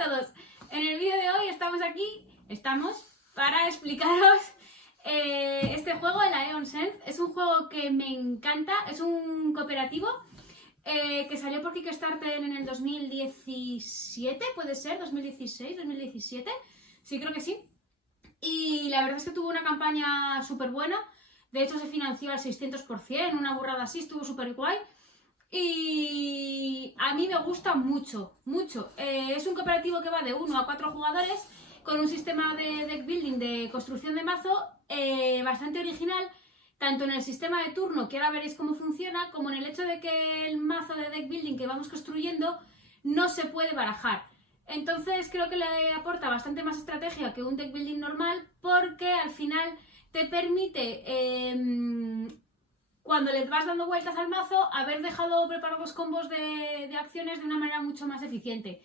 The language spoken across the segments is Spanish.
a todos. En el vídeo de hoy estamos para explicaros este juego, el Aeon Sense. Es un juego que me encanta, es un cooperativo que salió por Kickstarter en el 2017, puede ser, 2016, 2017, sí, creo que sí. Y la verdad es que tuvo una campaña súper buena, de hecho se financió al 600%, una burrada así, estuvo súper guay. Y a mí me gusta mucho, mucho. Es un cooperativo que va de 1 a 4 jugadores con un sistema de deck building, de construcción de mazo, bastante original, tanto en el sistema de turno, que ahora veréis cómo funciona, como en el hecho de que el mazo de deck building que vamos construyendo no se puede barajar. Entonces creo que le aporta bastante más estrategia que un deck building normal, porque al final te permite... cuando le vas dando vueltas al mazo, haber dejado preparados combos de acciones de una manera mucho más eficiente.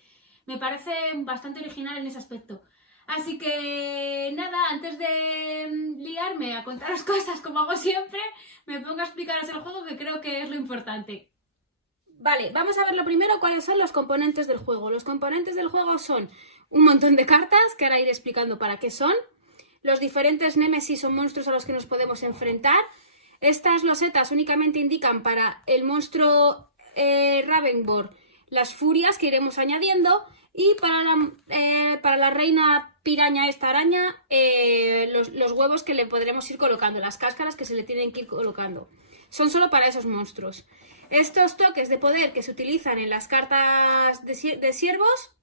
Me parece bastante original en ese aspecto. Así que nada, antes de liarme a contaros cosas como hago siempre, me pongo a explicaros el juego, que creo que es lo importante. Vale, vamos a ver lo primero cuáles son los componentes del juego. Los componentes del juego son un montón de cartas, que ahora iré explicando para qué son, los diferentes némesis o monstruos a los que nos podemos enfrentar. Estas losetas únicamente indican para el monstruo Ravenborn las furias que iremos añadiendo, y para la reina piraña, esta araña, los huevos que le podremos ir colocando, las cáscaras que se le tienen que ir colocando. Son solo para esos monstruos. Estos toques de poder que se utilizan en las cartas de siervos,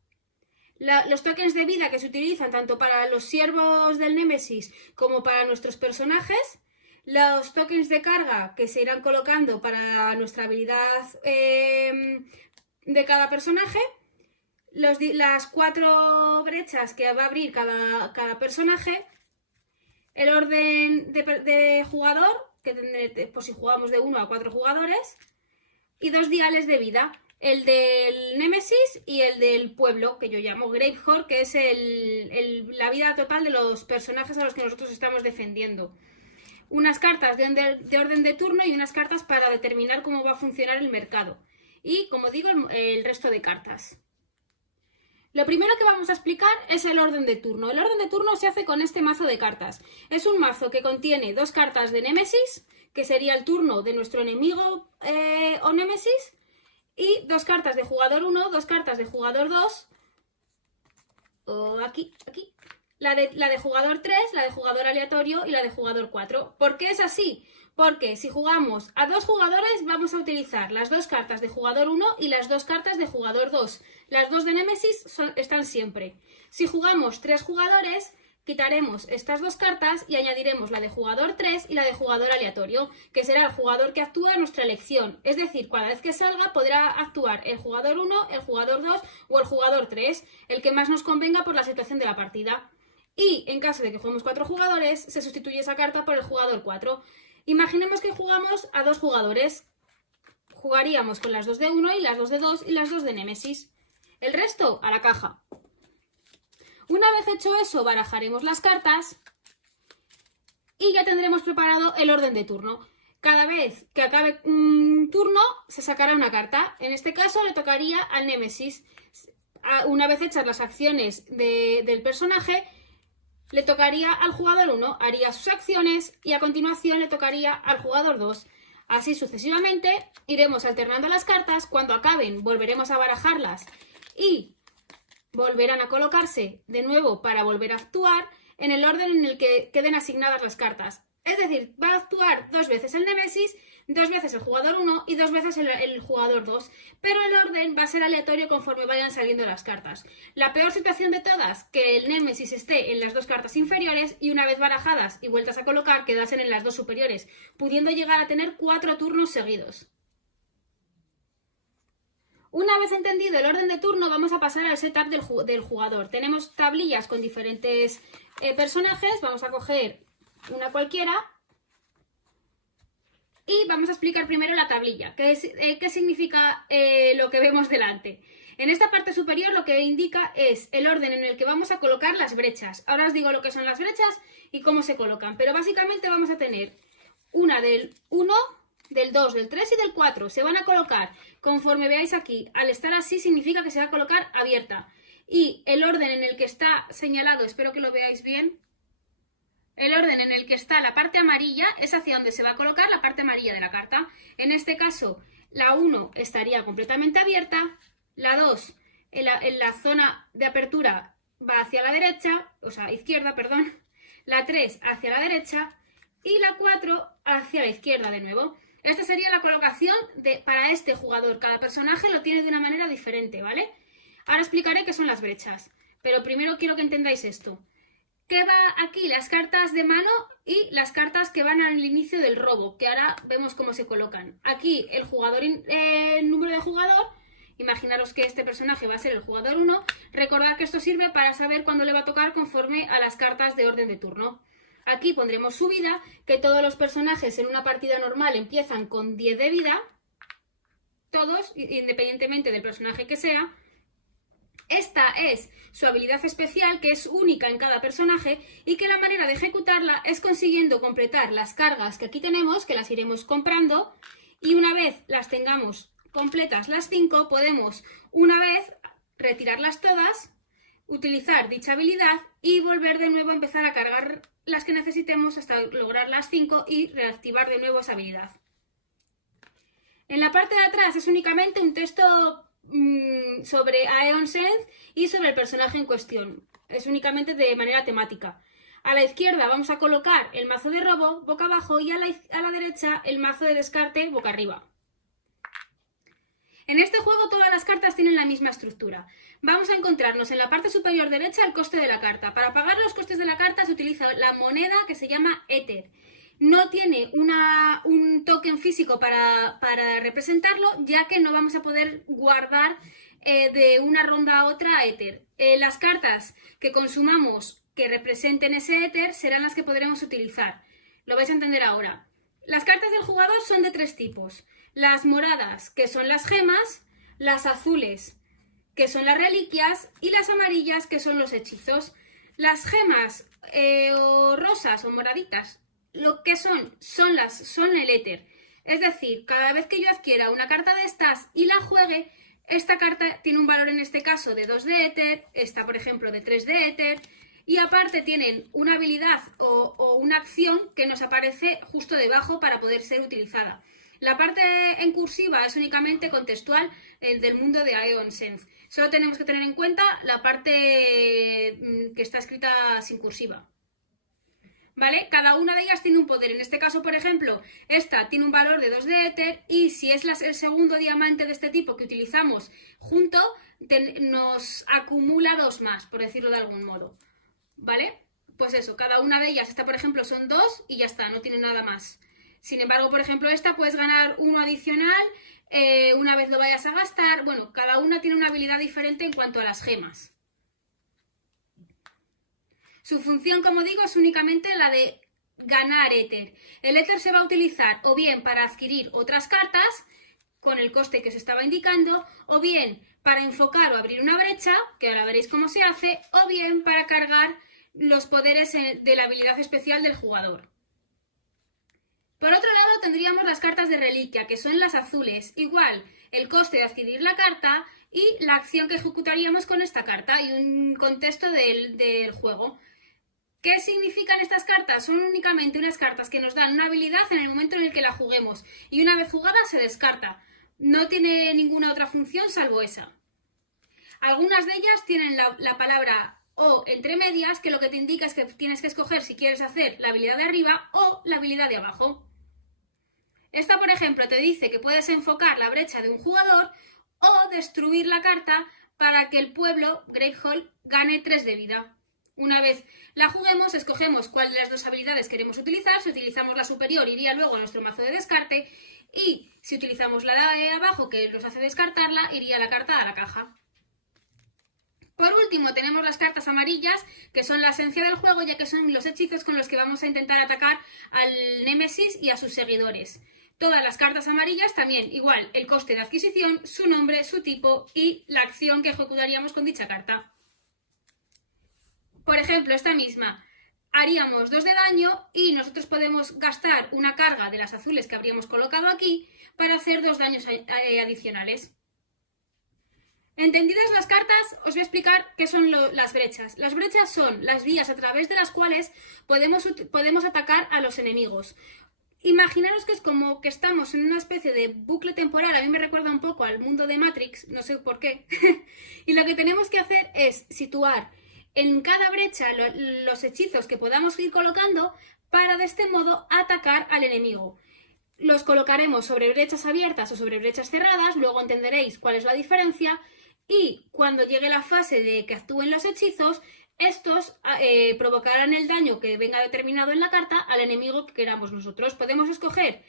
los tokens de vida que se utilizan tanto para los siervos del Némesis como para nuestros personajes, los tokens de carga que se irán colocando para nuestra habilidad de cada personaje, las 4 brechas que va a abrir cada personaje, el orden de jugador, que tendré por si jugamos de 1 a 4 jugadores, y 2 diales de vida, el del Némesis y el del pueblo, que yo llamo Gravehorde, que es la vida total de los personajes a los que nosotros estamos defendiendo. Unas cartas de orden de turno y unas cartas para determinar cómo va a funcionar el mercado. Y, como digo, el resto de cartas. Lo primero que vamos a explicar es el orden de turno. El orden de turno se hace con este mazo de cartas. Es un mazo que contiene 2 cartas de Némesis, que sería el turno de nuestro enemigo o Némesis, y 2 cartas de jugador 1, 2 cartas de jugador 2, o aquí. La de jugador 3, la de jugador aleatorio y la de jugador 4. ¿Por qué es así? Porque si jugamos a 2 jugadores vamos a utilizar las 2 cartas de jugador 1 y las 2 cartas de jugador 2. Las 2 de Némesis están siempre. Si jugamos 3 jugadores, quitaremos estas 2 cartas y añadiremos la de jugador 3 y la de jugador aleatorio, que será el jugador que actúa a nuestra elección. Es decir, cada vez que salga podrá actuar el jugador 1, el jugador 2 o el jugador 3, el que más nos convenga por la situación de la partida. Y en caso de que juguemos 4 jugadores, se sustituye esa carta por el jugador 4. Imaginemos que jugamos a 2 jugadores. Jugaríamos con las 2 de 1 y las 2 de 2 y las 2 de Némesis. El resto a la caja. Una vez hecho eso, barajaremos las cartas y ya tendremos preparado el orden de turno. Cada vez que acabe un turno, se sacará una carta. En este caso le tocaría al Némesis. Una vez hechas las acciones del personaje, le tocaría al jugador 1, haría sus acciones y a continuación le tocaría al jugador 2. Así sucesivamente iremos alternando las cartas. Cuando acaben volveremos a barajarlas y volverán a colocarse de nuevo para volver a actuar en el orden en el que queden asignadas las cartas. Es decir, va a actuar 2 veces el Némesis, 2 veces el jugador 1 y 2 veces el jugador 2. Pero el orden va a ser aleatorio conforme vayan saliendo las cartas. La peor situación de todas, que el Némesis esté en las 2 cartas inferiores y una vez barajadas y vueltas a colocar, quedasen en las 2 superiores, pudiendo llegar a tener 4 turnos seguidos. Una vez entendido el orden de turno, vamos a pasar al setup del jugador. Tenemos tablillas con diferentes personajes. Vamos a coger una cualquiera y vamos a explicar primero la tablilla. ¿Qué significa lo que vemos delante? En esta parte superior lo que indica es el orden en el que vamos a colocar las brechas. Ahora os digo lo que son las brechas y cómo se colocan, pero básicamente vamos a tener una del 1, del 2, del 3 y del 4. Se van a colocar conforme veáis aquí. Al estar así significa que se va a colocar abierta. y el orden en el que está señalado, espero que lo veáis bien, el orden en el que está la parte amarilla es hacia donde se va a colocar la parte amarilla de la carta. En este caso, la 1 estaría completamente abierta, la 2 en la zona de apertura va hacia la derecha, o sea, izquierda, perdón, la 3 hacia la derecha y la 4 hacia la izquierda de nuevo. Esta sería la colocación para este jugador. Cada personaje lo tiene de una manera diferente, ¿vale? Ahora explicaré qué son las brechas, pero primero quiero que entendáis esto. ¿Qué va aquí? Las cartas de mano y las cartas que van al inicio del robo, que ahora vemos cómo se colocan. Aquí el jugador, el número de jugador, imaginaros que este personaje va a ser el jugador 1, recordad que esto sirve para saber cuándo le va a tocar conforme a las cartas de orden de turno. Aquí pondremos su vida, que todos los personajes en una partida normal empiezan con 10 de vida, todos, independientemente del personaje que sea. Esta es su habilidad especial, que es única en cada personaje y que la manera de ejecutarla es consiguiendo completar las cargas que aquí tenemos, que las iremos comprando, y una vez las tengamos completas las 5, podemos una vez retirarlas todas, utilizar dicha habilidad y volver de nuevo a empezar a cargar las que necesitemos hasta lograr las 5 y reactivar de nuevo esa habilidad. En la parte de atrás es únicamente un texto sobre Aeon Sense y sobre el personaje en cuestión. Es únicamente de manera temática. A la izquierda vamos a colocar el mazo de robo boca abajo y a la derecha el mazo de descarte boca arriba. En este juego todas las cartas tienen la misma estructura. Vamos a encontrarnos en la parte superior derecha el coste de la carta. Para pagar los costes de la carta se utiliza la moneda que se llama Ether. No tiene un token físico para representarlo, ya que no vamos a poder guardar de una ronda a otra Ether. Las cartas que consumamos que representen ese Ether serán las que podremos utilizar. Lo vais a entender ahora. Las cartas del jugador son de 3 tipos. Las moradas, que son las gemas, las azules, que son las reliquias, y las amarillas, que son los hechizos. Las gemas o rosas o moraditas, lo que son el éter. Es decir, cada vez que yo adquiera una carta de estas y la juegue, esta carta tiene un valor en este caso de 2 de éter, esta por ejemplo de 3 de éter, y aparte tienen una habilidad o una acción que nos aparece justo debajo para poder ser utilizada. La parte en cursiva es únicamente contextual del mundo de Aeon Sense. Solo tenemos que tener en cuenta la parte que está escrita sin cursiva. ¿Vale? Cada una de ellas tiene un poder. En este caso, por ejemplo, esta tiene un valor de 2 de éter y si es el segundo diamante de este tipo que utilizamos junto, nos acumula 2 más, por decirlo de algún modo. ¿Vale? Pues eso, cada una de ellas, esta por ejemplo son 2 y ya está, no tiene nada más. Sin embargo, por ejemplo, esta puedes ganar 1 adicional una vez lo vayas a gastar. Bueno, cada una tiene una habilidad diferente en cuanto a las gemas. Su función, como digo, es únicamente la de ganar éter. El éter se va a utilizar o bien para adquirir otras cartas, con el coste que os estaba indicando, o bien para enfocar o abrir una brecha, que ahora veréis cómo se hace, o bien para cargar los poderes de la habilidad especial del jugador. Por otro lado tendríamos las cartas de reliquia, que son las azules. Igual, el coste de adquirir la carta y la acción que ejecutaríamos con esta carta y un contexto del juego. ¿Qué significan estas cartas? Son únicamente unas cartas que nos dan una habilidad en el momento en el que la juguemos y una vez jugada se descarta. No tiene ninguna otra función salvo esa. Algunas de ellas tienen la palabra o entre medias, que lo que te indica es que tienes que escoger si quieres hacer la habilidad de arriba o la habilidad de abajo. Esta, por ejemplo, te dice que puedes enfocar la brecha de un jugador o destruir la carta para que el pueblo, Gravehold, gane 3 de vida. Una vez la juguemos, escogemos cuál de las 2 habilidades queremos utilizar. Si utilizamos la superior, iría luego a nuestro mazo de descarte. Y si utilizamos la de abajo, que nos hace descartarla, iría la carta a la caja. Por último, tenemos las cartas amarillas, que son la esencia del juego, ya que son los hechizos con los que vamos a intentar atacar al Némesis y a sus seguidores. Todas las cartas amarillas también, igual, el coste de adquisición, su nombre, su tipo y la acción que ejecutaríamos con dicha carta. Por ejemplo, esta misma, haríamos 2 de daño y nosotros podemos gastar una carga de las azules que habríamos colocado aquí para hacer 2 daños adicionales. Entendidas las cartas, os voy a explicar qué son las brechas. Las brechas son las vías a través de las cuales podemos atacar a los enemigos. Imaginaros que es como que estamos en una especie de bucle temporal, a mí me recuerda un poco al mundo de Matrix, no sé por qué, y lo que tenemos que hacer es situar en cada brecha los hechizos que podamos ir colocando para de este modo atacar al enemigo. Los colocaremos sobre brechas abiertas o sobre brechas cerradas, luego entenderéis cuál es la diferencia, y cuando llegue la fase de que actúen los hechizos, estos provocarán el daño que venga determinado en la carta al enemigo que queramos nosotros. Podemos escoger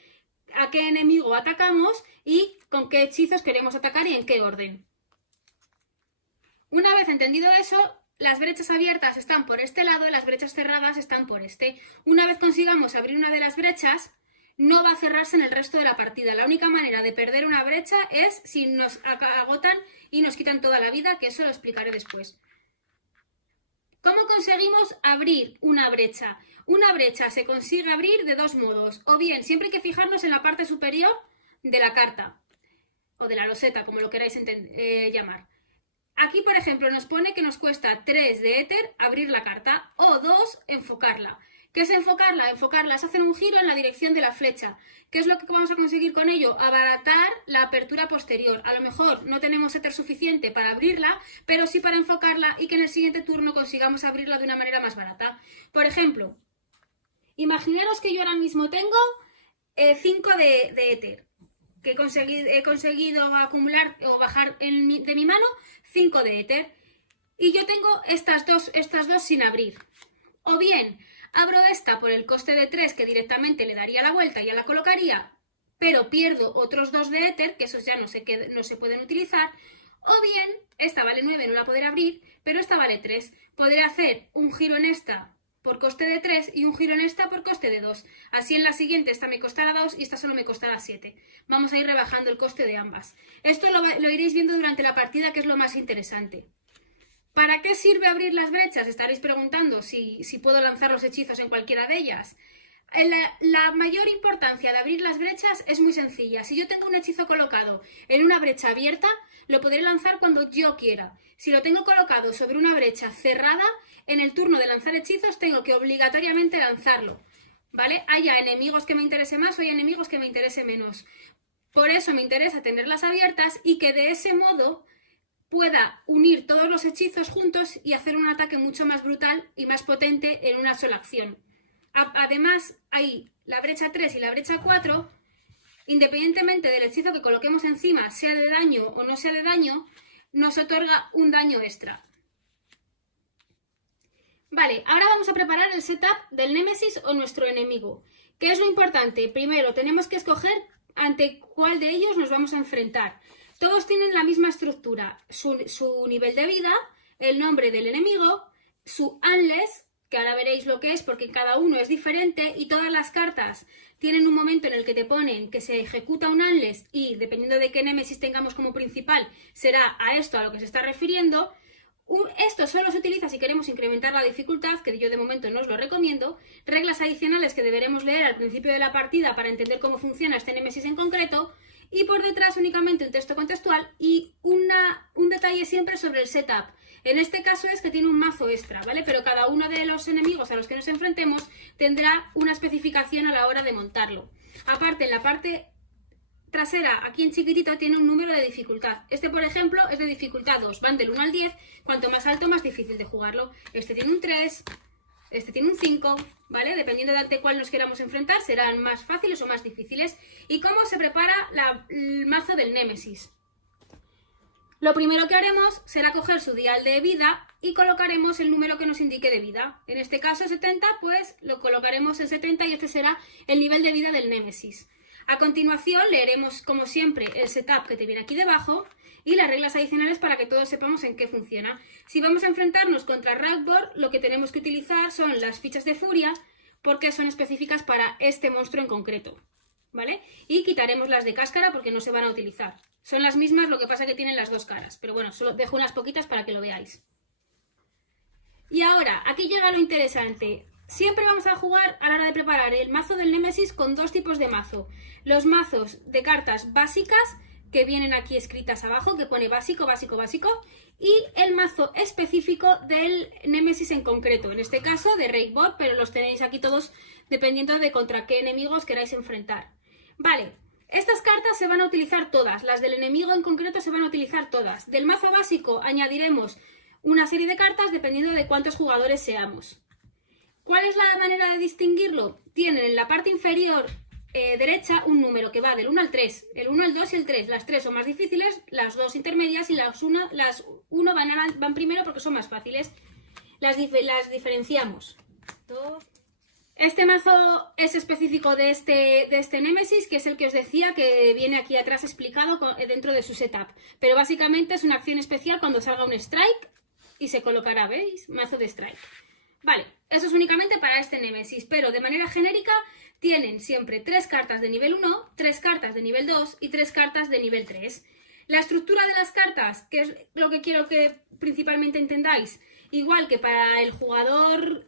a qué enemigo atacamos y con qué hechizos queremos atacar y en qué orden. Una vez entendido eso, las brechas abiertas están por este lado y las brechas cerradas están por este. Una vez consigamos abrir una de las brechas, no va a cerrarse en el resto de la partida. La única manera de perder una brecha es si nos agotan y nos quitan toda la vida, que eso lo explicaré después. ¿Cómo conseguimos abrir una brecha? Una brecha se consigue abrir de dos modos. O bien, siempre hay que fijarnos en la parte superior de la carta, o de la loseta, como lo queráis llamar. Aquí, por ejemplo, nos pone que nos cuesta 3 de éter abrir la carta, o 2 enfocarla. ¿Qué es enfocarla? Enfocarla es hacer un giro en la dirección de la flecha. ¿Qué es lo que vamos a conseguir con ello? Abaratar la apertura posterior. A lo mejor no tenemos éter suficiente para abrirla, pero sí para enfocarla y que en el siguiente turno consigamos abrirla de una manera más barata. Por ejemplo, imaginaros que yo ahora mismo tengo 5 de éter, que he conseguido acumular o bajar de mi mano 5 de éter. Y yo tengo estas dos sin abrir. O bien, abro esta por el coste de 3, que directamente le daría la vuelta y ya la colocaría, pero pierdo otros 2 de éter, que esos ya no se pueden utilizar. O bien, esta vale 9, no la podré abrir, pero esta vale 3. Podré hacer un giro en esta por coste de 3 y un giro en esta por coste de 2. Así en la siguiente esta me costará 2 y esta solo me costará 7. Vamos a ir rebajando el coste de ambas. Esto lo iréis viendo durante la partida, que es lo más interesante. ¿Para qué sirve abrir las brechas? Estaréis preguntando si puedo lanzar los hechizos en cualquiera de ellas. La mayor importancia de abrir las brechas es muy sencilla. Si yo tengo un hechizo colocado en una brecha abierta, lo podré lanzar cuando yo quiera. Si lo tengo colocado sobre una brecha cerrada, en el turno de lanzar hechizos tengo que obligatoriamente lanzarlo, ¿vale? Haya enemigos que me interese más o hay enemigos que me interese menos. Por eso me interesa tenerlas abiertas y que de ese modo pueda unir todos los hechizos juntos y hacer un ataque mucho más brutal y más potente en una sola acción. Además, hay la brecha 3 y la brecha 4, independientemente del hechizo que coloquemos encima, sea de daño o no sea de daño, nos otorga un daño extra. Vale, ahora vamos a preparar el setup del Némesis o nuestro enemigo. ¿Qué es lo importante? Primero, tenemos que escoger ante cuál de ellos nos vamos a enfrentar. Todos tienen la misma estructura, su nivel de vida, el nombre del enemigo, su unless, que ahora veréis lo que es porque cada uno es diferente, y todas las cartas tienen un momento en el que te ponen que se ejecuta un unless y dependiendo de qué Némesis tengamos como principal será a esto a lo que se está refiriendo. Esto solo se utiliza si queremos incrementar la dificultad, que yo de momento no os lo recomiendo. Reglas adicionales que deberemos leer al principio de la partida para entender cómo funciona este Némesis en concreto. Y por detrás únicamente un texto contextual y un detalle siempre sobre el setup. En este caso es que tiene un mazo extra, ¿vale? Pero cada uno de los enemigos a los que nos enfrentemos tendrá una especificación a la hora de montarlo. Aparte, en la parte trasera, aquí en chiquitito, tiene un número de dificultad. Este, por ejemplo, es de dificultad 2. Van del 1 al 10. Cuanto más alto, más difícil de jugarlo. Este tiene un 3. Este tiene un 5, ¿vale? Dependiendo de ante cuál nos queramos enfrentar, serán más fáciles o más difíciles. ¿Y cómo se prepara el mazo del Némesis? Lo primero que haremos será coger su dial de vida y colocaremos el número que nos indique de vida. En este caso 70, pues lo colocaremos en 70 y este será el nivel de vida del Némesis. A continuación leeremos, como siempre, el setup que te viene aquí debajo y las reglas adicionales para que todos sepamos en qué funciona. Si vamos a enfrentarnos contra Ragborn, lo que tenemos que utilizar son las fichas de furia, porque son específicas para este monstruo en concreto, ¿vale? Y quitaremos las de cáscara porque no se van a utilizar. Son las mismas, lo que pasa que tienen las dos caras, pero bueno, solo dejo unas poquitas para que lo veáis. Y ahora, aquí llega lo interesante. Siempre vamos a jugar a la hora de preparar el mazo del Némesis con dos tipos de mazo. Los mazos de cartas básicas, que vienen aquí escritas abajo, que pone básico, básico, básico, y el mazo específico del Némesis en concreto, en este caso de Reikborg, pero los tenéis aquí todos dependiendo de contra qué enemigos queráis enfrentar. Vale, estas cartas se van a utilizar todas, las del enemigo en concreto se van a utilizar todas. Del mazo básico añadiremos una serie de cartas dependiendo de cuántos jugadores seamos. ¿Cuál es la manera de distinguirlo? Tienen en la parte inferior derecha un número que va del 1 al 3. El 1, el 2 y el 3. Las 3 son más difíciles, las 2 intermedias y las 1 van primero porque son más fáciles. Las diferenciamos. Este mazo es específico de este Némesis, que es el que os decía que viene aquí atrás explicado dentro de su setup. Pero básicamente es una acción especial cuando salga un strike y se colocará, ¿veis? Mazo de strike. Vale, eso es únicamente para este Némesis, pero de manera genérica tienen siempre 3 cartas de nivel 1, 3 cartas de nivel 2 y 3 cartas de nivel 3. La estructura de las cartas, que es lo que quiero que principalmente entendáis, igual que para el jugador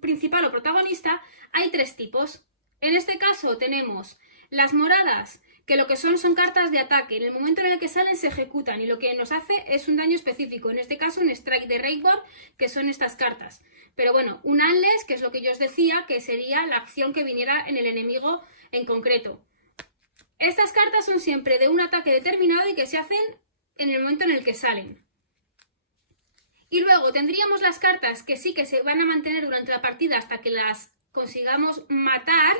principal o protagonista, hay 3 tipos. En este caso tenemos las moradas, que lo que son cartas de ataque. En el momento en el que salen se ejecutan y lo que nos hace es un daño específico. En este caso un strike de Reikborg, que son estas cartas. Pero bueno, un Unless, que es lo que yo os decía, que sería la acción que viniera en el enemigo en concreto. Estas cartas son siempre de un ataque determinado y que se hacen en el momento en el que salen. Y luego tendríamos las cartas que sí que se van a mantener durante la partida hasta que las consigamos matar,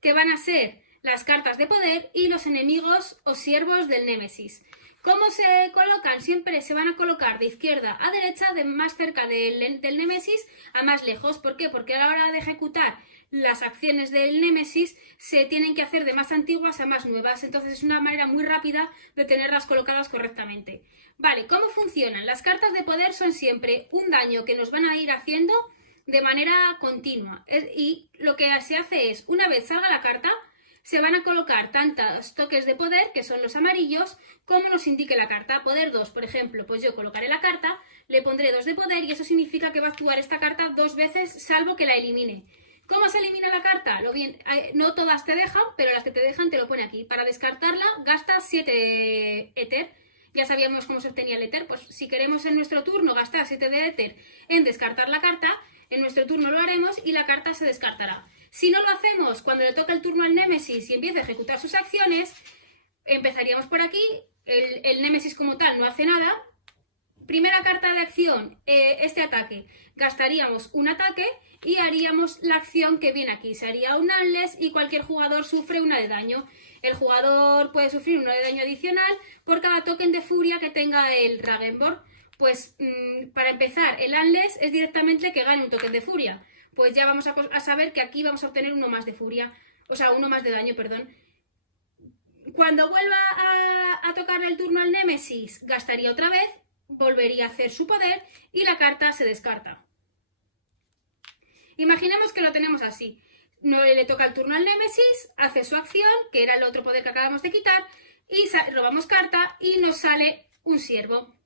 que van a ser las cartas de poder y los enemigos o siervos del Némesis. ¿Cómo se colocan? Siempre se van a colocar de izquierda a derecha, de más cerca del Némesis a más lejos. ¿Por qué? Porque a la hora de ejecutar las acciones del Némesis se tienen que hacer de más antiguas a más nuevas. Entonces es una manera muy rápida de tenerlas colocadas correctamente. Vale, ¿cómo funcionan? Las cartas de poder son siempre un daño que nos van a ir haciendo de manera continua. Y lo que se hace es, una vez salga la carta, se van a colocar tantos toques de poder, que son los amarillos, como nos indique la carta. Poder 2, por ejemplo, pues yo colocaré la carta, le pondré 2 de poder y eso significa que va a actuar esta carta 2 veces, salvo que la elimine. ¿Cómo se elimina la carta? No todas te dejan, pero las que te dejan te lo pone aquí. Para descartarla gastas 7 éter. Ya sabíamos cómo se obtenía el éter. Pues si queremos en nuestro turno gastar 7 de éter en descartar la carta, en nuestro turno lo haremos y la carta se descartará. Si no lo hacemos cuando le toca el turno al Némesis y empieza a ejecutar sus acciones, empezaríamos por aquí, el Némesis como tal no hace nada. Primera carta de acción, este ataque, gastaríamos un ataque y haríamos la acción que viene aquí. Se haría un Unless y cualquier jugador sufre 1 de daño. El jugador puede sufrir 1 de daño adicional por cada token de furia que tenga el Ragnborg. Pues para empezar, el Unless es directamente que gane un token de furia. Pues ya vamos a saber que aquí vamos a obtener 1 más de furia, o sea, 1 más de daño, perdón. Cuando vuelva a tocarle el turno al Némesis, gastaría otra vez, volvería a hacer su poder y la carta se descarta. Imaginemos que lo tenemos así. No le toca el turno al Némesis, hace su acción, que era el otro poder que acabamos de quitar, y robamos carta y nos sale un siervo.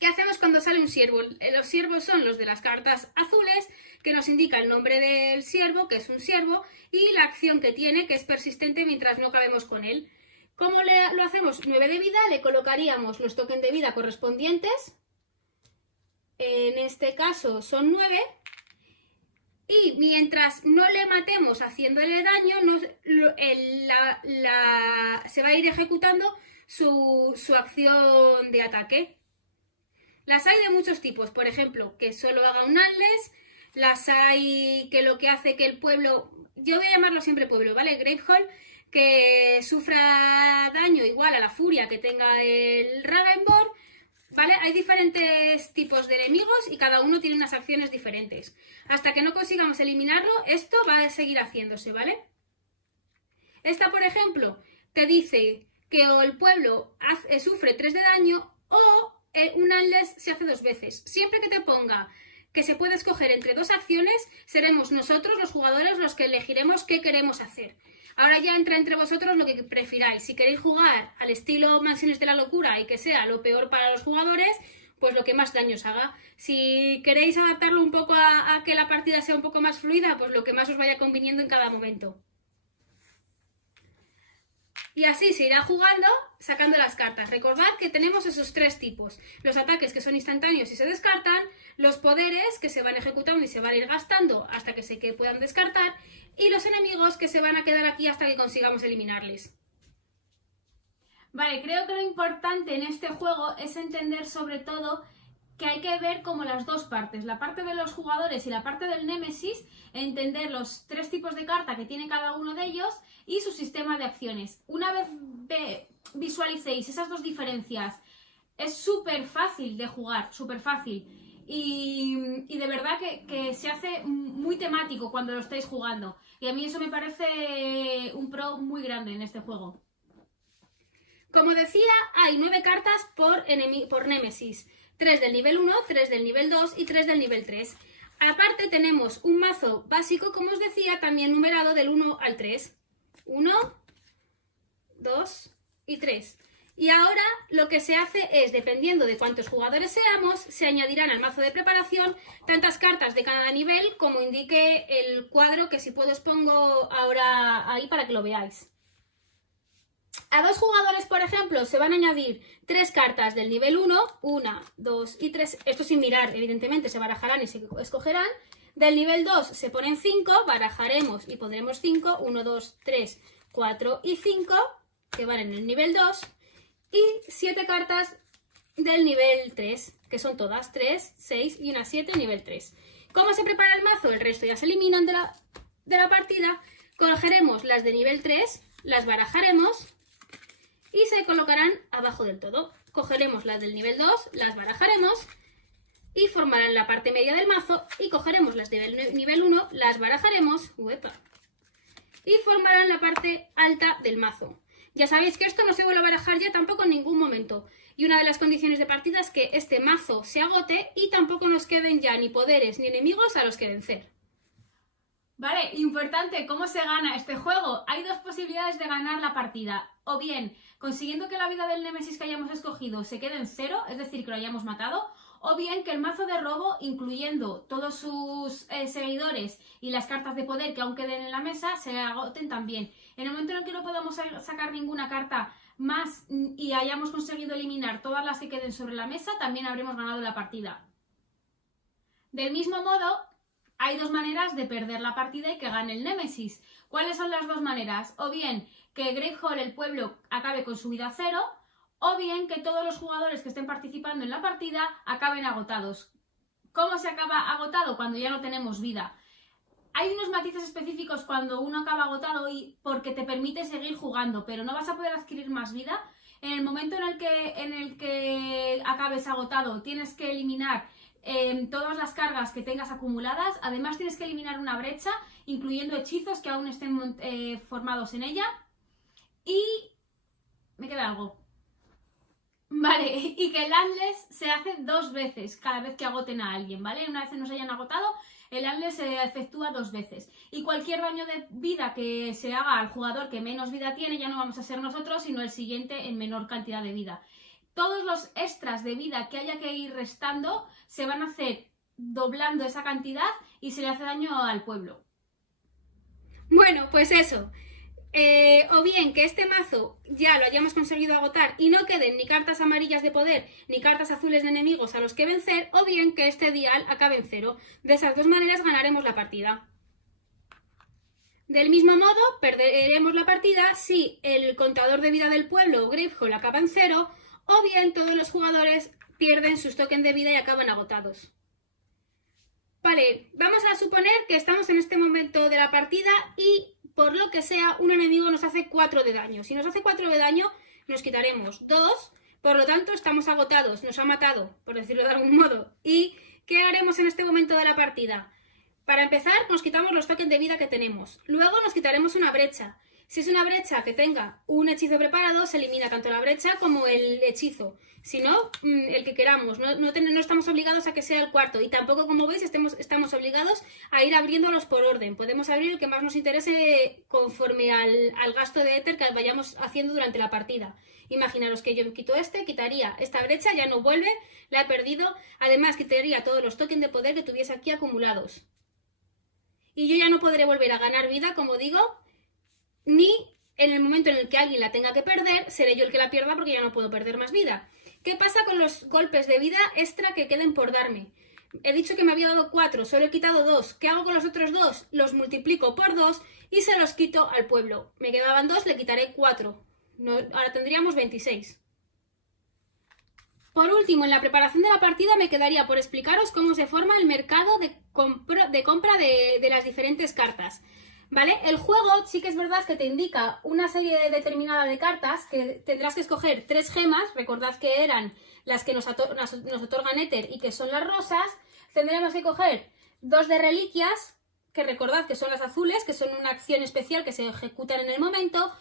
¿Qué hacemos cuando sale un siervo? Los siervos son los de las cartas azules, que nos indica el nombre del siervo, que es un siervo, y la acción que tiene, que es persistente mientras no acabemos con él. ¿Cómo lo hacemos? 9 de vida, le colocaríamos los tokens de vida correspondientes. En este caso son 9. Y mientras no le matemos haciéndole daño, se va a ir ejecutando su acción de ataque. Las hay de muchos tipos, por ejemplo, que solo haga un Unless, las hay que lo que hace que el pueblo, yo voy a llamarlo siempre pueblo, ¿vale? Gravehold, que sufra daño igual a la furia que tenga el Ragnborg, ¿vale? Hay diferentes tipos de enemigos y cada uno tiene unas acciones diferentes. Hasta que no consigamos eliminarlo, esto va a seguir haciéndose, ¿vale? Esta, por ejemplo, te dice que o el pueblo sufre 3 de daño o un Unless se hace 2 veces. Siempre que te ponga que se puede escoger entre 2 acciones, seremos nosotros, los jugadores, los que elegiremos qué queremos hacer. Ahora ya entra entre vosotros lo que prefiráis. Si queréis jugar al estilo Mansiones de la Locura y que sea lo peor para los jugadores, pues lo que más daño os haga. Si queréis adaptarlo un poco a que la partida sea un poco más fluida, pues lo que más os vaya conviniendo en cada momento. Y así se irá jugando, sacando las cartas. Recordad que tenemos esos tres tipos. Los ataques que son instantáneos y se descartan, los poderes que se van ejecutando y se van a ir gastando hasta que puedan descartar, y los enemigos que se van a quedar aquí hasta que consigamos eliminarles. Vale, creo que lo importante en este juego es entender sobre todo que hay que ver como las dos partes, la parte de los jugadores y la parte del Némesis, entender los tres tipos de carta que tiene cada uno de ellos y su sistema de acciones. Una vez visualicéis esas dos diferencias, es súper fácil de jugar, súper fácil. Y de verdad que se hace muy temático cuando lo estáis jugando. Y a mí eso me parece un pro muy grande en este juego. Como decía, hay 9 cartas por Némesis. 3 del nivel 1, 3 del nivel 2 y 3 del nivel 3. Aparte tenemos un mazo básico, como os decía, también numerado del 1 al 3. 1, 2 y 3. Y ahora lo que se hace es, dependiendo de cuántos jugadores seamos, se añadirán al mazo de preparación tantas cartas de cada nivel como indique el cuadro, que si puedo os pongo ahora ahí para que lo veáis. A 2 jugadores, por ejemplo, se van a añadir 3 cartas del nivel 1, 1, 2 y 3, esto sin mirar, evidentemente, se barajarán y se escogerán. Del nivel 2 se ponen 5, barajaremos y pondremos 5, 1, 2, 3, 4 y 5, que van en el nivel 2, y 7 cartas del nivel 3, que son todas 3, 6 y una 7, nivel 3. ¿Cómo se prepara el mazo? El resto ya se eliminan de la partida. Cogeremos las de nivel 3, las barajaremos y se colocarán abajo del todo. Cogeremos las del nivel 2, las barajaremos y formarán la parte media del mazo, y cogeremos las del nivel 1, las barajaremos y formarán la parte alta del mazo. Ya sabéis que esto no se vuelve a barajar ya tampoco en ningún momento, y una de las condiciones de partida es que este mazo se agote y tampoco nos queden ya ni poderes ni enemigos a los que vencer. Vale, importante, ¿cómo se gana este juego? Hay dos posibilidades de ganar la partida. O bien, consiguiendo que la vida del Némesis que hayamos escogido se quede en 0, es decir, que lo hayamos matado, o bien que el mazo de robo, incluyendo todos sus seguidores y las cartas de poder que aún queden en la mesa, se agoten también. En el momento en el que no podamos sacar ninguna carta más y hayamos conseguido eliminar todas las que queden sobre la mesa, también habremos ganado la partida. Del mismo modo, hay dos maneras de perder la partida y que gane el Némesis. ¿Cuáles son las dos maneras? O bien que Gravehall, el pueblo, acabe con su vida 0, o bien que todos los jugadores que estén participando en la partida acaben agotados. ¿Cómo se acaba agotado? Cuando ya no tenemos vida. Hay unos matices específicos cuando uno acaba agotado y porque te permite seguir jugando, pero no vas a poder adquirir más vida. En el momento en el que acabes agotado, tienes que eliminar todas las cargas que tengas acumuladas. Además tienes que eliminar una brecha, incluyendo hechizos que aún estén formados en ella. Y me queda algo. Vale, y que el Endless se hace 2 veces cada vez que agoten a alguien, ¿vale? Una vez nos hayan agotado, el Endless se efectúa 2 veces. Y cualquier daño de vida que se haga al jugador que menos vida tiene, ya no vamos a ser nosotros, sino el siguiente en menor cantidad de vida. Todos los extras de vida que haya que ir restando se van a hacer doblando esa cantidad y se le hace daño al pueblo. Bueno, pues eso. O bien que este mazo ya lo hayamos conseguido agotar y no queden ni cartas amarillas de poder ni cartas azules de enemigos a los que vencer, o bien que este dial acabe en 0. De esas dos maneras ganaremos la partida. Del mismo modo, perderemos la partida si el contador de vida del pueblo o Gravehall acaba en 0, o bien todos los jugadores pierden sus tokens de vida y acaban agotados. Vale, vamos a suponer que estamos en este momento de la partida y por lo que sea un enemigo nos hace 4 de daño. Si nos hace 4 de daño nos quitaremos 2, por lo tanto estamos agotados, nos ha matado, por decirlo de algún modo. ¿Y qué haremos en este momento de la partida? Para empezar nos quitamos los tokens de vida que tenemos, luego nos quitaremos una brecha. Si es una brecha que tenga un hechizo preparado, se elimina tanto la brecha como el hechizo. Si no, el que queramos. No estamos obligados a que sea el cuarto. Y tampoco, como veis, estamos obligados a ir abriéndolos por orden. Podemos abrir el que más nos interese conforme al gasto de éter que vayamos haciendo durante la partida. Imaginaros que yo quito quitaría esta brecha, ya no vuelve, la he perdido. Además, quitaría todos los tokens de poder que tuviese aquí acumulados. Y yo ya no podré volver a ganar vida, como digo, ni en el momento en el que alguien la tenga que perder, seré yo el que la pierda porque ya no puedo perder más vida. ¿Qué pasa con los golpes de vida extra que queden por darme? He dicho que me había dado 4, solo he quitado 2. ¿Qué hago con los otros 2? Los multiplico por 2 y se los quito al pueblo. Me quedaban 2, le quitaré 4. Ahora tendríamos 26. Por último, en la preparación de la partida me quedaría por explicaros cómo se forma el mercado de compra de las diferentes cartas. ¿Vale? El juego sí que es verdad que te indica una serie determinada de cartas que tendrás que escoger 3 gemas, recordad que eran las que nos otorgan éter y que son las rosas. Tendremos que coger 2 de reliquias, que recordad que son las azules, que son una acción especial que se ejecutan en el momento.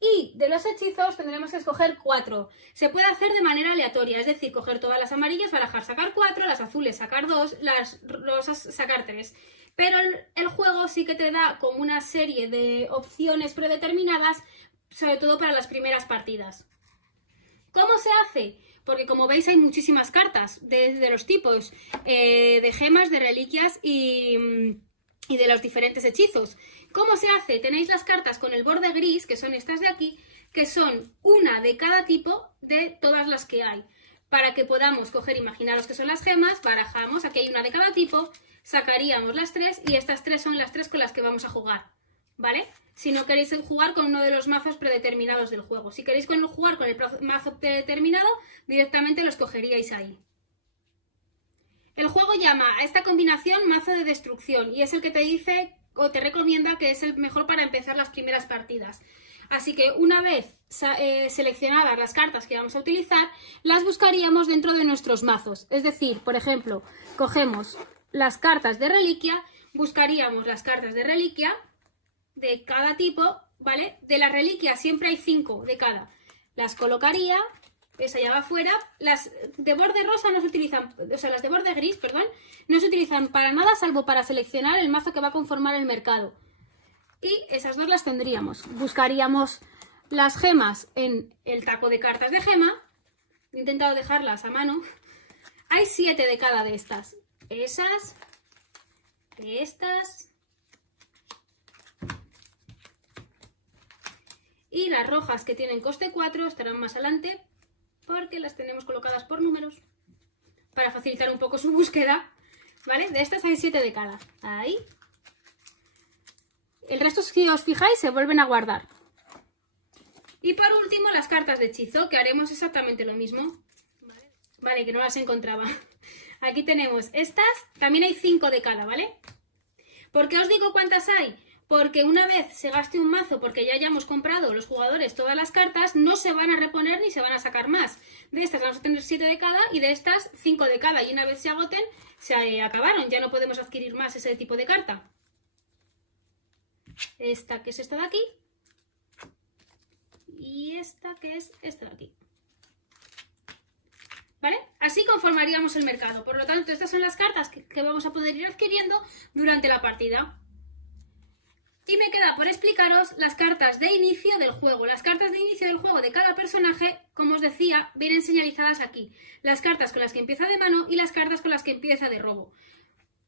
Y de los hechizos tendremos que escoger 4. Se puede hacer de manera aleatoria, es decir, coger todas las amarillas, barajar, sacar 4, las azules sacar 2, las rosas sacar 3. Pero el juego sí que te da como una serie de opciones predeterminadas, sobre todo para las primeras partidas. ¿Cómo se hace? Porque como veis hay muchísimas cartas de los tipos de gemas, de reliquias y de los diferentes hechizos. ¿Cómo se hace? Tenéis las cartas con el borde gris, que son estas de aquí, que son una de cada tipo de todas las que hay. Para que podamos coger, imaginaros que son las gemas, barajamos, aquí hay una de cada tipo, sacaríamos las 3 y estas 3 son las 3 con las que vamos a jugar, ¿vale? Si no queréis jugar con uno de los mazos predeterminados del juego. Si queréis jugar con el mazo predeterminado, directamente los cogeríais ahí. El juego llama a esta combinación mazo de destrucción y es el que te dice o te recomienda que es el mejor para empezar las primeras partidas. Así que una vez seleccionadas las cartas que vamos a utilizar, las buscaríamos dentro de nuestros mazos. Es decir, por ejemplo, cogemos las cartas de reliquia, buscaríamos las cartas de reliquia de cada tipo, ¿vale? De las reliquias siempre hay 5 de cada. Las colocaría, esa ya va afuera. Las de borde rosa no se utilizan, o sea, las de borde gris, perdón, no se utilizan para nada salvo para seleccionar el mazo que va a conformar el mercado. Y esas 2 las tendríamos. Buscaríamos las gemas en el taco de cartas de gema. He intentado dejarlas a mano. Hay 7 de cada de estas. Esas, estas y las rojas que tienen coste 4 estarán más adelante porque las tenemos colocadas por números para facilitar un poco su búsqueda, ¿vale? De estas hay 7 de cada. Ahí. El resto, si os fijáis, se vuelven a guardar. Y por último, las cartas de hechizo, que haremos exactamente lo mismo. Vale, que no las encontraba. Aquí tenemos estas, también hay 5 de cada, ¿vale? ¿Por qué os digo cuántas hay? Porque una vez se gaste un mazo, porque ya hayamos comprado los jugadores todas las cartas, no se van a reponer ni se van a sacar más. De estas vamos a tener 7 de cada y de estas 5 de cada. Y una vez se agoten, se acabaron. Ya no podemos adquirir más ese tipo de carta. Esta que es esta de aquí. Y esta que es esta de aquí. ¿Vale? Así conformaríamos el mercado. Por lo tanto, estas son las cartas que vamos a poder ir adquiriendo durante la partida. Y me queda por explicaros las cartas de inicio del juego. Las cartas de inicio del juego de cada personaje, como os decía, vienen señalizadas aquí. Las cartas con las que empieza de mano y las cartas con las que empieza de robo.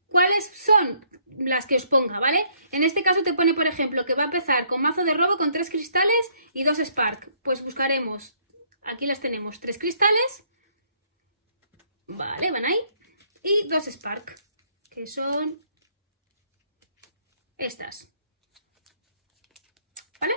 ¿Cuáles son las que os ponga, ¿vale? En este caso te pone, por ejemplo, que va a empezar con mazo de robo con 3 cristales y 2 spark. Pues buscaremos, aquí las tenemos, 3 cristales. Vale, van ahí. Y 2 spark, que son estas. ¿Vale?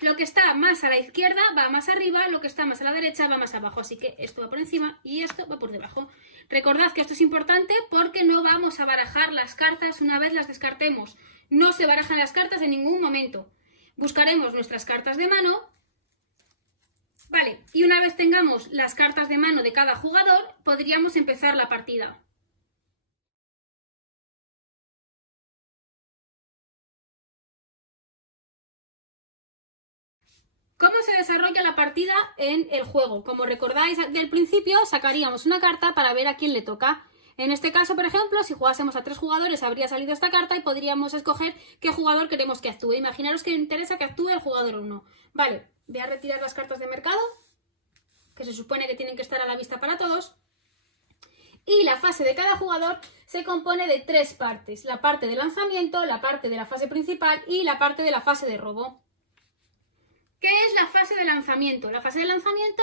Lo que está más a la izquierda va más arriba, lo que está más a la derecha va más abajo. Así que esto va por encima y esto va por debajo. Recordad que esto es importante porque no vamos a barajar las cartas una vez las descartemos. No se barajan las cartas en ningún momento. Buscaremos nuestras cartas de mano. Vale, y una vez tengamos las cartas de mano de cada jugador, podríamos empezar la partida. ¿Cómo se desarrolla la partida en el juego? Como recordáis del principio, sacaríamos una carta para ver a quién le toca. En este caso, por ejemplo, si jugásemos a 3 jugadores, habría salido esta carta y podríamos escoger qué jugador queremos que actúe. Imaginaros que interesa que actúe el jugador 1. Vale, voy a retirar las cartas de mercado, que se supone que tienen que estar a la vista para todos. Y la fase de cada jugador se compone de 3 partes. La parte de lanzamiento, la parte de la fase principal y la parte de la fase de robo. ¿Qué es la fase de lanzamiento? La fase de lanzamiento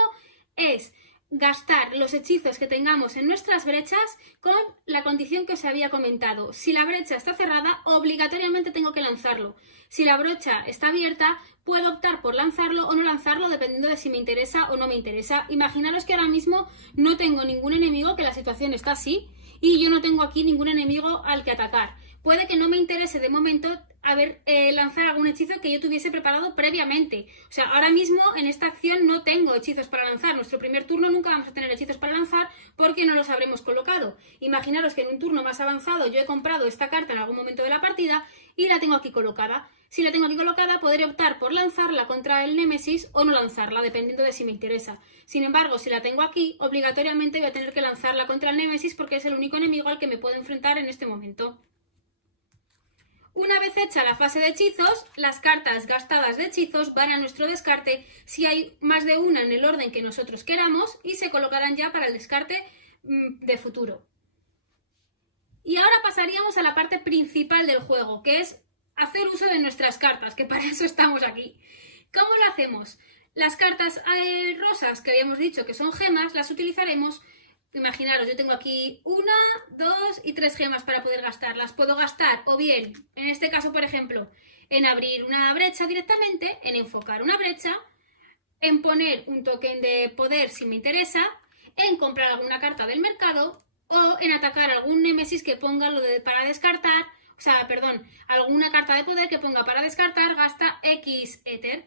es gastar los hechizos que tengamos en nuestras brechas con la condición que os había comentado. Si la brecha está cerrada, obligatoriamente tengo que lanzarlo. Si la brocha está abierta, puedo optar por lanzarlo o no lanzarlo dependiendo de si me interesa o no me interesa. Imaginaros que ahora mismo no tengo ningún enemigo, que la situación está así, y yo no tengo aquí ningún enemigo al que atacar. Puede que no me interese de momento lanzar algún hechizo que yo tuviese preparado previamente. O sea, ahora mismo en esta acción no tengo hechizos para lanzar. Nuestro primer turno nunca vamos a tener hechizos para lanzar porque no los habremos colocado. Imaginaros que en un turno más avanzado yo he comprado esta carta en algún momento de la partida y la tengo aquí colocada. Si la tengo aquí colocada, podré optar por lanzarla contra el Némesis o no lanzarla, dependiendo de si me interesa. Sin embargo, si la tengo aquí, obligatoriamente voy a tener que lanzarla contra el Némesis porque es el único enemigo al que me puedo enfrentar en este momento. Una vez hecha la fase de hechizos, las cartas gastadas de hechizos van a nuestro descarte si hay más de una en el orden que nosotros queramos y se colocarán ya para el descarte de futuro. Y ahora pasaríamos a la parte principal del juego, que es hacer uso de nuestras cartas, que para eso estamos aquí. ¿Cómo lo hacemos? Las cartas rosas que habíamos dicho que son gemas, las utilizaremos. Imaginaros, yo tengo aquí 1, 2 y 3 gemas para poder gastarlas. Puedo gastar o bien, en este caso por ejemplo, en abrir una brecha directamente, en enfocar una brecha, en poner un token de poder si me interesa, en comprar alguna carta del mercado o en atacar algún némesis que ponga lo de para descartar, o sea, perdón, alguna carta de poder que ponga para descartar gasta X éter.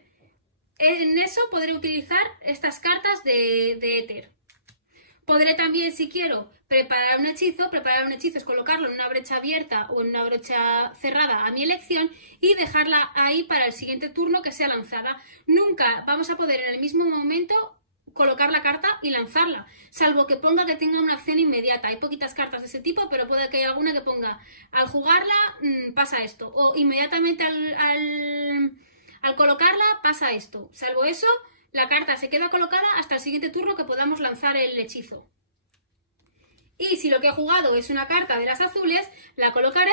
En eso podré utilizar estas cartas de éter. Podré también, si quiero, preparar un hechizo es colocarlo en una brecha abierta o en una brecha cerrada a mi elección y dejarla ahí para el siguiente turno que sea lanzada. Nunca vamos a poder en el mismo momento colocar la carta y lanzarla, salvo que ponga que tenga una acción inmediata. Hay poquitas cartas de ese tipo, pero puede que haya alguna que ponga al jugarla pasa esto, o inmediatamente al colocarla pasa esto. Salvo eso, la carta se queda colocada hasta el siguiente turno que podamos lanzar el hechizo. Y si lo que he jugado es una carta de las azules, la colocaré,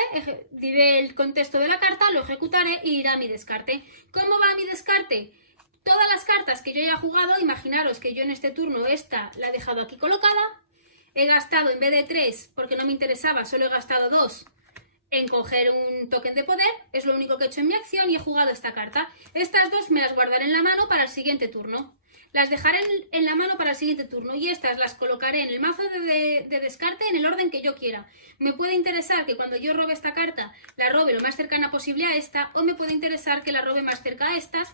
diré el contexto de la carta, lo ejecutaré y irá a mi descarte. ¿Cómo va mi descarte? Todas las cartas que yo haya jugado, imaginaros que yo en este turno esta la he dejado aquí colocada, he gastado en vez de 3, porque no me interesaba, solo he gastado 2 en coger un token de poder, es lo único que he hecho en mi acción y he jugado esta carta. Estas 2 me las guardaré en la mano para el siguiente turno. Las dejaré en la mano para el siguiente turno y estas las colocaré en el mazo de descarte en el orden que yo quiera. Me puede interesar que cuando yo robe esta carta la robe lo más cercana posible a esta, o me puede interesar que la robe más cerca a estas.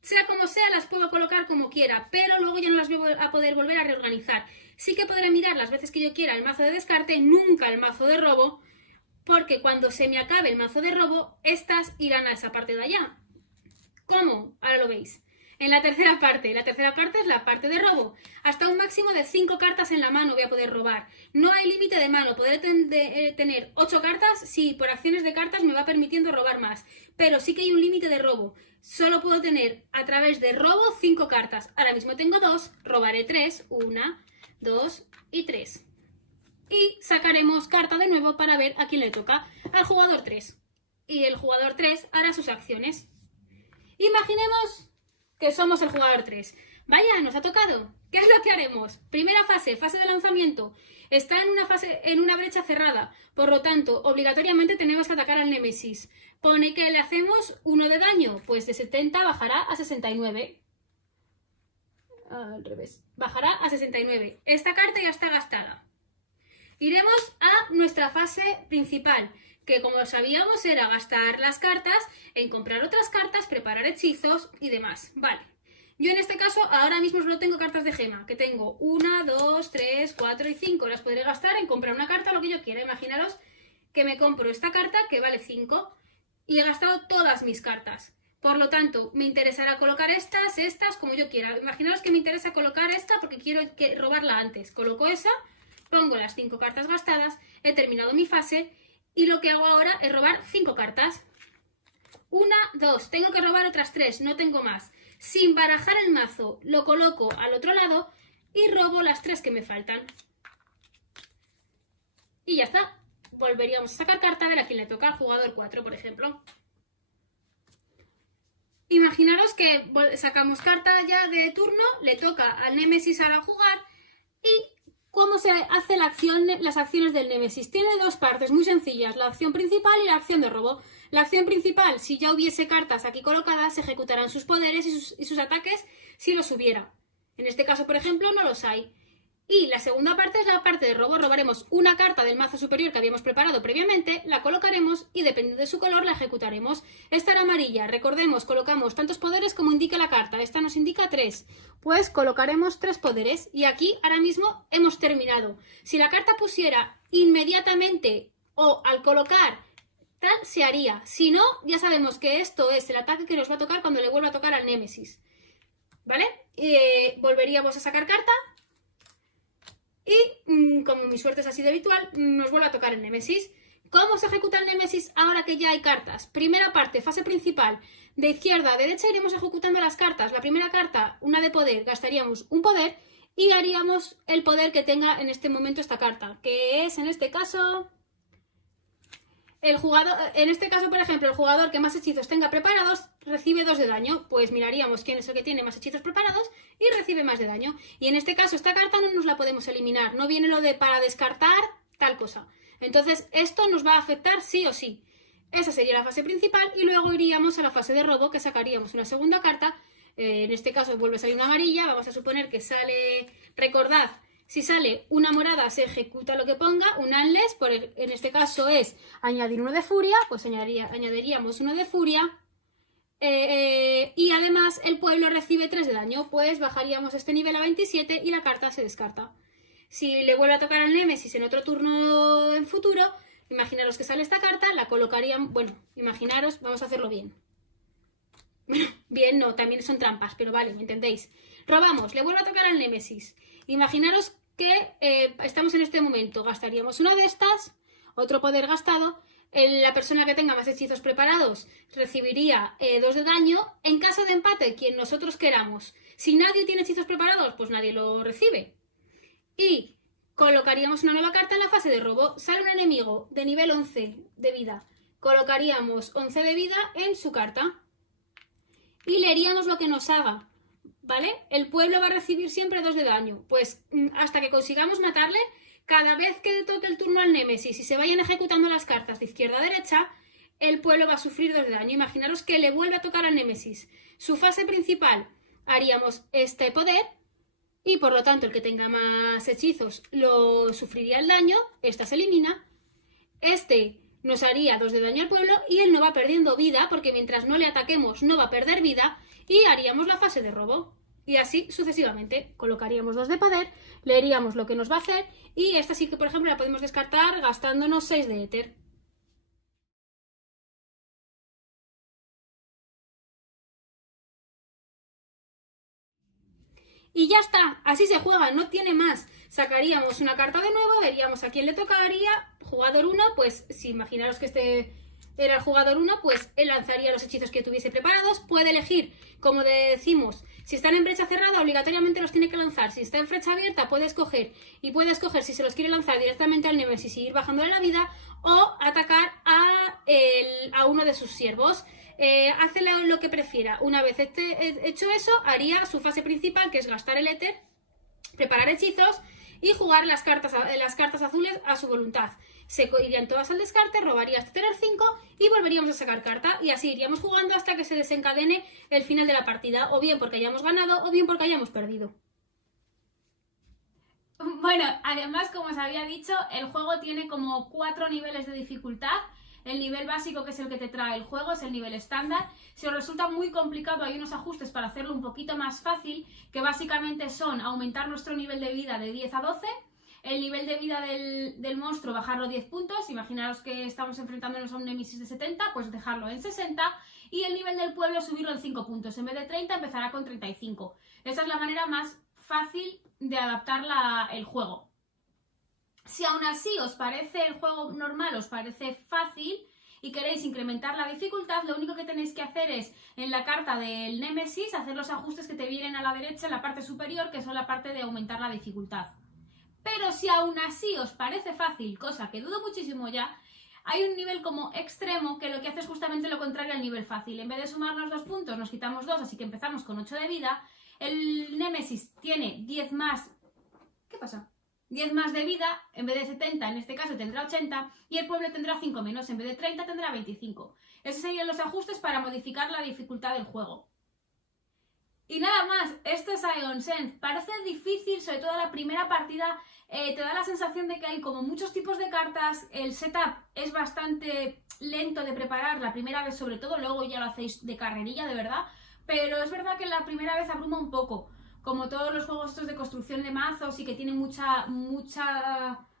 Sea como sea, las puedo colocar como quiera, pero luego ya no las voy a poder volver a reorganizar. Sí que podré mirar las veces que yo quiera el mazo de descarte, nunca el mazo de robo, porque cuando se me acabe el mazo de robo, estas irán a esa parte de allá. ¿Cómo? Ahora lo veis. En la tercera parte es la parte de robo. Hasta un máximo de 5 cartas en la mano voy a poder robar. No hay límite de mano, podré tener 8 cartas si por acciones de cartas me va permitiendo robar más. Pero sí que hay un límite de robo. Solo puedo tener a través de robo 5 cartas. Ahora mismo tengo 2, robaré 3, 1, 2 y 3. Y sacaremos carta de nuevo para ver a quién le toca. Al jugador 3. Y el jugador 3 hará sus acciones. Imaginemos que somos el jugador 3. Vaya, nos ha tocado. ¿Qué es lo que haremos? Primera fase, fase de lanzamiento. Está en una brecha cerrada. Por lo tanto, obligatoriamente tenemos que atacar al Némesis. Pone que le hacemos 1 de daño. Pues de 70 bajará a 69. Al revés. Bajará a 69. Esta carta ya está gastada. Iremos a nuestra fase principal, que como sabíamos era gastar las cartas en comprar otras cartas, preparar hechizos y demás. Vale, yo en este caso ahora mismo solo tengo cartas de gema, que tengo 1, 2, 3, 4 y 5. Las podré gastar en comprar una carta, lo que yo quiera. Imaginaros que me compro esta carta que vale 5 y he gastado todas mis cartas. Por lo tanto, me interesará colocar estas, como yo quiera. Imaginaros que me interesa colocar esta porque quiero robarla antes. Coloco esa, pongo las 5 cartas gastadas, he terminado mi fase y lo que hago ahora es robar 5 cartas. 1, 2, tengo que robar otras 3, no tengo más. Sin barajar el mazo, lo coloco al otro lado y robo las 3 que me faltan. Y ya está. Volveríamos a sacar carta a ver a quién le toca, al jugador 4, por ejemplo. Imaginaros que sacamos carta ya de turno, le toca al Némesis ahora jugar y ¿cómo se hace las acciones del Némesis? Tiene dos partes muy sencillas, la acción principal y la acción de robo. La acción principal, si ya hubiese cartas aquí colocadas, se ejecutarán sus poderes y sus ataques si los hubiera. En este caso, por ejemplo, no los hay. Y la segunda parte es la parte de robo. Robaremos una carta del mazo superior que habíamos preparado previamente, la colocaremos y dependiendo de su color la ejecutaremos. Esta era amarilla, recordemos, colocamos tantos poderes como indica la carta. Esta nos indica 3. Pues colocaremos 3 poderes y aquí ahora mismo hemos terminado. Si la carta pusiera inmediatamente o al colocar tal, se haría. Si no, ya sabemos que esto es el ataque que nos va a tocar cuando le vuelva a tocar al Némesis. ¿Vale? Volveríamos a sacar carta. Y como mi suerte es así de habitual, nos vuelve a tocar el Némesis. ¿Cómo se ejecuta el Némesis ahora que ya hay cartas? Primera parte, fase principal. De izquierda a derecha iremos ejecutando las cartas. La primera carta, una de poder, gastaríamos un poder y haríamos el poder que tenga en este momento esta carta, que es en este caso... El jugador, en este caso, por ejemplo, el jugador que más hechizos tenga preparados recibe 2 de daño. Pues miraríamos quién es el que tiene más hechizos preparados y recibe más de daño. Y en este caso, esta carta no nos la podemos eliminar. No viene lo de para descartar tal cosa. Entonces, esto nos va a afectar sí o sí. Esa sería la fase principal y luego iríamos a la fase de robo, que sacaríamos una segunda carta. En este caso vuelve a salir una amarilla. Vamos a suponer que sale... Recordad, si sale una morada se ejecuta lo que ponga, un unless, en este caso es añadir uno de furia, pues añadiríamos uno de furia y además el pueblo recibe 3 de daño, pues bajaríamos este nivel a 27 y la carta se descarta. Si le vuelve a tocar al Némesis en otro turno en futuro, imaginaros que sale esta carta, la colocarían, bueno, imaginaros, vamos a hacerlo bien. Bueno, bien no, también son trampas, pero vale, ¿me entendéis? Robamos, le vuelve a tocar al Némesis. Imaginaros que estamos en este momento, gastaríamos una de estas, otro poder gastado, la persona que tenga más hechizos preparados recibiría 2 de daño, en caso de empate, quien nosotros queramos. Si nadie tiene hechizos preparados, pues nadie lo recibe. Y colocaríamos una nueva carta en la fase de robo, sale un enemigo de nivel 11 de vida, colocaríamos 11 de vida en su carta y leeríamos lo que nos haga. ¿Vale? El pueblo va a recibir siempre 2 de daño. Pues hasta que consigamos matarle, cada vez que toque el turno al Némesis y se vayan ejecutando las cartas de izquierda a derecha, el pueblo va a sufrir 2 de daño. Imaginaros que le vuelve a tocar al Némesis. Su fase principal haríamos este poder y por lo tanto el que tenga más hechizos lo sufriría el daño. Esta se elimina. Este nos haría 2 de daño al pueblo y él no va perdiendo vida porque mientras no le ataquemos no va a perder vida. Y haríamos la fase de robo. Y así sucesivamente. Colocaríamos 2 de poder, leeríamos lo que nos va a hacer y esta sí que, por ejemplo, la podemos descartar gastándonos 6 de éter. Y ya está, así se juega, no tiene más. Sacaríamos una carta de nuevo, veríamos a quién le tocaría. Jugador 1, pues si imaginaros que este era el jugador 1, pues él lanzaría los hechizos que tuviese preparados. Puede elegir, como decimos, si están en brecha cerrada, obligatoriamente los tiene que lanzar. Si está en brecha abierta, puede escoger. Y puede escoger si se los quiere lanzar directamente al Némesis y ir bajándole la vida, o atacar a uno de sus siervos. Hace lo que prefiera. Una vez hecho eso, haría su fase principal, que es gastar el éter, preparar hechizos y jugar las cartas azules a su voluntad. Se irían todas al descarte, robaría hasta tener 5 y volveríamos a sacar carta y así iríamos jugando hasta que se desencadene el final de la partida, o bien porque hayamos ganado o bien porque hayamos perdido. Bueno, además, como os había dicho, el juego tiene como 4 niveles de dificultad. El nivel básico, que es el que te trae el juego, es el nivel estándar. Si os resulta muy complicado, hay unos ajustes para hacerlo un poquito más fácil, que básicamente son aumentar nuestro nivel de vida de 10 a 12, el nivel de vida del monstruo bajarlo 10 puntos, imaginaros que estamos enfrentándonos a un Némesis de 70, pues dejarlo en 60, y el nivel del pueblo subirlo en 5 puntos, en vez de 30 empezará con 35. Esa es la manera más fácil de adaptar el juego. Si aún así os parece el juego normal, os parece fácil y queréis incrementar la dificultad, lo único que tenéis que hacer es, en la carta del Némesis, hacer los ajustes que te vienen a la derecha en la parte superior, que son la parte de aumentar la dificultad. Pero si aún así os parece fácil, cosa que dudo muchísimo ya, hay un nivel como extremo que lo que hace es justamente lo contrario al nivel fácil. En vez de sumarnos 2 puntos, nos quitamos 2, así que empezamos con 8 de vida. El Némesis tiene 10 más... ¿Qué pasa? 10 más de vida, en vez de 70, en este caso tendrá 80, y el pueblo tendrá 5 menos, en vez de 30 tendrá 25. Esos serían los ajustes para modificar la dificultad del juego. Y nada más, esto es Ion Sense. Parece difícil, sobre todo la primera partida, te da la sensación de que hay como muchos tipos de cartas, el setup es bastante lento de preparar la primera vez sobre todo, luego ya lo hacéis de carrerilla, de verdad, pero es verdad que la primera vez abruma un poco. Como todos los juegos estos de construcción de mazos y que tienen mucha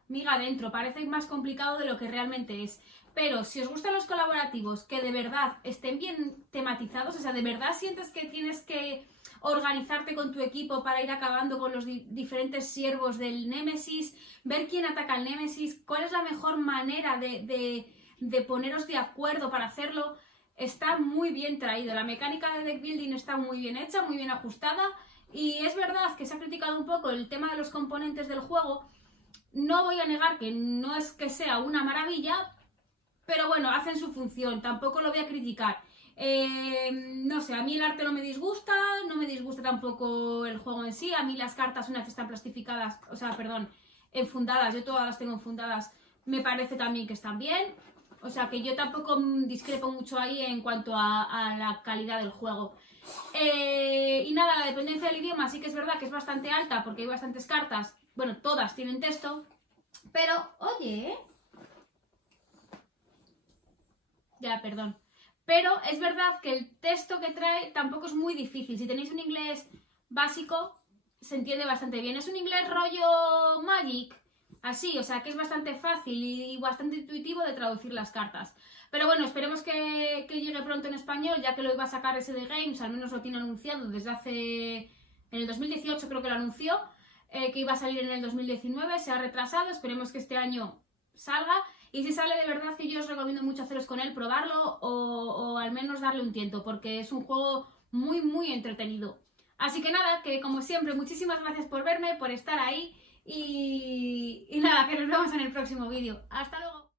miga dentro, parece más complicado de lo que realmente es. Pero si os gustan los colaborativos que de verdad estén bien tematizados, o sea, de verdad sientes que tienes que organizarte con tu equipo para ir acabando con los diferentes siervos del Némesis, ver quién ataca al Némesis, cuál es la mejor manera de poneros de acuerdo para hacerlo, está muy bien traído. La mecánica de deck building está muy bien hecha, muy bien ajustada. Y es verdad que se ha criticado un poco el tema de los componentes del juego. No voy a negar que no es que sea una maravilla, pero bueno, hacen su función, tampoco lo voy a criticar. No sé, a mí el arte no me disgusta tampoco el juego en sí. A mí las cartas, una vez están plastificadas, o sea, perdón, enfundadas, yo todas las tengo enfundadas, me parece también que están bien. O sea, que yo tampoco discrepo mucho ahí en cuanto a la calidad del juego. Y nada, la dependencia del idioma sí que es verdad que es bastante alta porque hay bastantes cartas. Bueno, todas tienen texto. Pero, oye... Ya, perdón. Pero es verdad que el texto que trae tampoco es muy difícil. Si tenéis un inglés básico, se entiende bastante bien. Es un inglés rollo Magic, así, o sea, que es bastante fácil y bastante intuitivo de traducir las cartas. Pero bueno, esperemos que llegue pronto en español, ya que lo iba a sacar SD Games, al menos lo tiene anunciado desde hace... En el 2018 creo que lo anunció, que iba a salir en el 2019, se ha retrasado, esperemos que este año salga. Y si sale, de verdad que yo os recomiendo mucho haceros con él, probarlo o al menos darle un tiento, porque es un juego muy, muy entretenido. Así que nada, que como siempre, muchísimas gracias por verme, por estar ahí y nada, que nos vemos en el próximo vídeo. ¡Hasta luego!